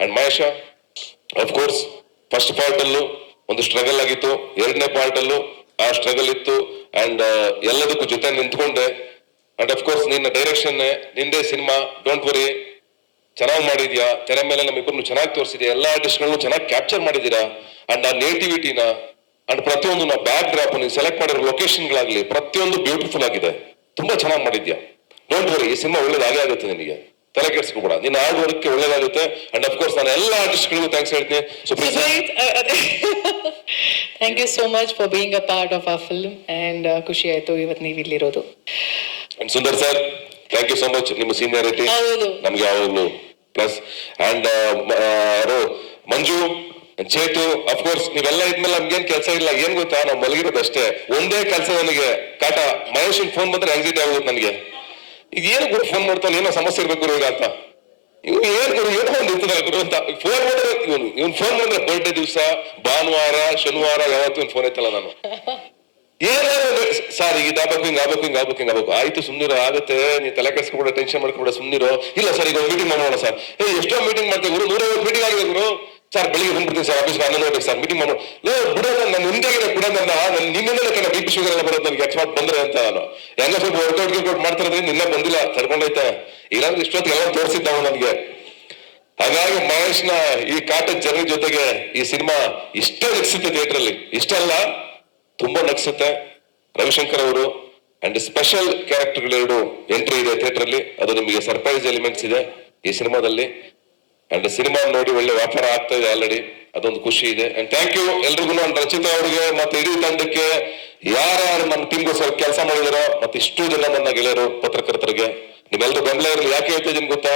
And Mahesh of course first part ಅಲ್ಲೂ ಒಂದು struggle ಆಗಿತ್ತು, ಎರಡನೇ ಪಾರ್ಟ್ ಅಲ್ಲೂ ಆ ಸ್ಟ್ರಗಲ್ ಇತ್ತು. ಅಂಡ್ ಎಲ್ಲದಕ್ಕೂ ಜೊತೆ ನಿಂತ್ಕೊಂಡೆ. ಅಂಡ್ ಅಫ್ ಕೋರ್ಸ್ ನಿನ್ನ ಡೈರೆಕ್ಷನ್, ನಿಂದೇ ಸಿನಿಮಾ, ಡೋಂಟ್ ವರಿ, ಚೆನ್ನಾಗಿ ಮಾಡಿದ್ಯಾ. ತೆರೆ ಮೇಲೆ ನಮ್ಮಿಬ್ಬರನ್ನು ಚೆನ್ನಾಗಿ ತೋರಿಸಿದ್ಯಾ, ಎಲ್ಲ ಆರ್ಟಿಸ್ಟ್ಗಳನ್ನು ಚೆನ್ನಾಗಿ ಕ್ಯಾಪ್ಚರ್ ಮಾಡಿದ್ದೀರಾ. ಅಂಡ್ ಆ ನೇಟಿವಿಟಿನ ಅಂಡ್ ಪ್ರತಿಯೊಂದು ನಾ ಬ್ಯಾಕ್ ಡ್ರಾಪ್ ನೀವು ಸೆಲೆಕ್ಟ್ ಮಾಡಿರೋ ಲೊಕೇಶನ್ಗಳಾಗ್ಲಿ ಪ್ರತಿಯೊಂದು ಬ್ಯೂಟಿಫುಲ್ ಆಗಿದೆ, ತುಂಬಾ ಚೆನ್ನಾಗಿ ಮಾಡಿದ್ಯಾ. ಡೋಂಟ್ ವರಿ, ಈ ಸಿನಿಮಾ ಒಳ್ಳೇದಾಗೇ ಆಗುತ್ತೆ ನಿನಗೆ, ತಲೆ ಕೆಡಿಸ್ಕೊಬೇಡ. ನಿನ್ನ ಹಾರ್ಡ್ ವರ್ಕ್ ಒಳ್ಳೇದಾಗುತ್ತೆ. ಅಂಡ್ ಅಫ್ ಕೋರ್ಸ್ ನಾನು ಎಲ್ಲ ಆರ್ಟಿಸ್ಟ್ಗಳಿಗೂ ಥ್ಯಾಂಕ್ಸ್ ಹೇಳ್ತೀನಿ. Thank you so much for being a part of ಆ ಫಿಲ್ಮ್. ಅಂಡ್ ಖುಷಿ ಆಯ್ತು ಇವತ್ತು ನೀವು ಇಲ್ಲಿರೋದು. And Sundar sir, thank you so much. ನಿಮ್ಮ ಸೀನಿಯಾರಿಟಿ ನಮ್ಗೆ ಯಾವಾಗಲೂ plus. And Manju, Chetu, of course ನೀವೆಲ್ಲ ಇದ್ಮೇಲೆ ನಮ್ಗೇನ್ ಕೆಲಸ ಇಲ್ಲ. ಏನ್ ಗೊತ್ತಾ, ನಾವು ಮಲಗಿರೋದು ಅಷ್ಟೇ. ಒಂದೇ ಕೆಲಸ ನನಗೆ ಕಾಟ, ಮಹೇಶನ್ ಫೋನ್ ಬಂದ್ರೆ ಆಂಗ್ಸೈಟಿ ಆಗುತ್ತೆ ನನಗೆ. ಈಗ ಏನು ಗುರು ಫೋನ್ ಮಾಡ್ತಾನೆ, ಏನೋ ಸಮಸ್ಯೆ ಇರ್ಬೇಕು ಗುರು ಈಗ ಅಂತ. ಇವ್ನು ಏನ್ ಗುರು ಏನೋ ಒಂದು ಇರ್ತದಲ್ಲ ಗುರು ಅಂತ ಫೋನ್ ಮಾಡಿದ್ರೆ ಇವ್ನು ಫೋನ್ ಮಾಡಿದ್ರೆ ಬರ್ಡೇ ದಿವಸ, ಭಾನುವಾರ, ಶನಿವಾರ ಯಾವತ್ತೂ ಇವ್ನು ಫೋನ್ ಐತಲ್ಲ ನಾನು ಏನಾದ್ರು ಸರ್ ಈಗ ಇದಾಗಬೇಕು, ಹಿಂಗಾಗಬೇಕು. ಆಯ್ತು ಸುಮ್ನಿರೋ, ಆಗುತ್ತೆ, ನೀನ್ ತಲೆ ಕೆಡಿಸ್ಕೊಬೇಡ, ಟೆನ್ಷನ್ ಮಾಡ್ಕೊಬೇಡ, ಸುಮ್ನಿರೋ. ಇಲ್ಲ ಸರ್ ಈಗ ಮೀಟಿಂಗ್ ಮಾಡೋಣ ಸರ್. ಎಷ್ಟೋ ಮೀಟಿಂಗ್ ಮಾಡ್ತೇವೆ ಗುರು, 150 ಮೀಟಿಂಗ್ ಆಗಿದೆ ಗುರು. ಸರ್ ಬೆಳಿಗ್ಗೆ ಬಂದ್ಬಿಡ್ತೀನಿ ಸರ್, ಆಫೀಸ್ಗೆ 11 ಹೋಗ್ಬೇಕು ಸರ್, ಮೀಟಿಂಗ್ ಮಾಡೋಣ. ಬಿಡೋಣ, ನಾನು ನಿಂದಾಗಿದೆ ಬಿಡೋಣ. ನಿನ್ನೆ ಕಣ ಬಿ ಪಿ ಶುಗರ್ ಎಲ್ಲ ಬರೋದು ನನಗೆ ಎಕ್ಸ್ಪರ್ಟ್ ಬಂದ್ರೆ ಅಂತ. ನಾನು ಹೆಂಗ ಸ್ವಲ್ಪ ವರ್ಕೌಟ್ ಮಾಡ್ತಿರೋದ್ರೆ ನಿನ್ನೆ ಬಂದಿಲ್ಲ, ತಡ್ಕೊಂಡೈತೆ. ಇಲ್ಲಾಂದ್ರೆ ಇಷ್ಟೊತ್ತಿಗೆ ಎಲ್ಲ ತೋರಿಸಿದ್ದಾವ ನನಗೆ. ಹಾಗಾಗಿ ಮಹೇಶ್ನ ಈ ಕಾಟದ ಜರ್ನಿ ಜೊತೆಗೆ ಈ ಸಿನಿಮಾ ಇಷ್ಟೇ ನಗಿಸುತ್ತೆ ಥಿಯೇಟರ್ ಅಲ್ಲಿ, ಇಷ್ಟಲ್ಲ ತುಂಬಾ ನಗಿಸುತ್ತೆ. ರವಿಶಂಕರ್ ಅವರು ಅಂಡ್ ಸ್ಪೆಷಲ್ ಕ್ಯಾರೆಕ್ಟರ್ಗಳೆರಡು ಎಂಟ್ರಿ ಇದೆ ಥಿಯೇಟರ್ ಅಲ್ಲಿ, ಅದು ನಿಮಗೆ ಸರ್ಪ್ರೈಸ್ ಎಲಿಮೆಂಟ್ಸ್ ಇದೆ ಈ ಸಿನಿಮಾದಲ್ಲಿ. ಅಂಡ್ ಸಿನಿಮಾ ನೋಡಿ ಒಳ್ಳೆ ವ್ಯಾಪಾರ ಆಗ್ತಾ ಇದೆ ಆಲ್ರೆಡಿ, ಅದೊಂದು ಖುಷಿ ಇದೆ. ಅಂಡ್ ಥ್ಯಾಂಕ್ ಯು ಎಲ್ರಿಗೂ, ಅಂಡ್ ರಚಿತಾ ಅವರಿಗೆ ಮತ್ತೆ ಇಡೀ ತಂಡಕ್ಕೆ, ಯಾರ್ಯಾರು ನಮ್ಮ ಟೀಮ್ಗೂ ಸ್ವಲ್ಪ ಕೆಲಸ ಮಾಡಿದಾರೋ, ಮತ್ತೆ ಇಷ್ಟು ಜನ ನನ್ನ ಗೆಳೆಯರು ಪತ್ರಕರ್ತರಿಗೆ ನಿಮ್ಮೆಲ್ಲರೂ ಬೆಂಬಲ ಇರಲಿ. ಯಾಕೆ ಹೇಳ್ತಾ ಇದೀನಿ ಗೊತ್ತಾ?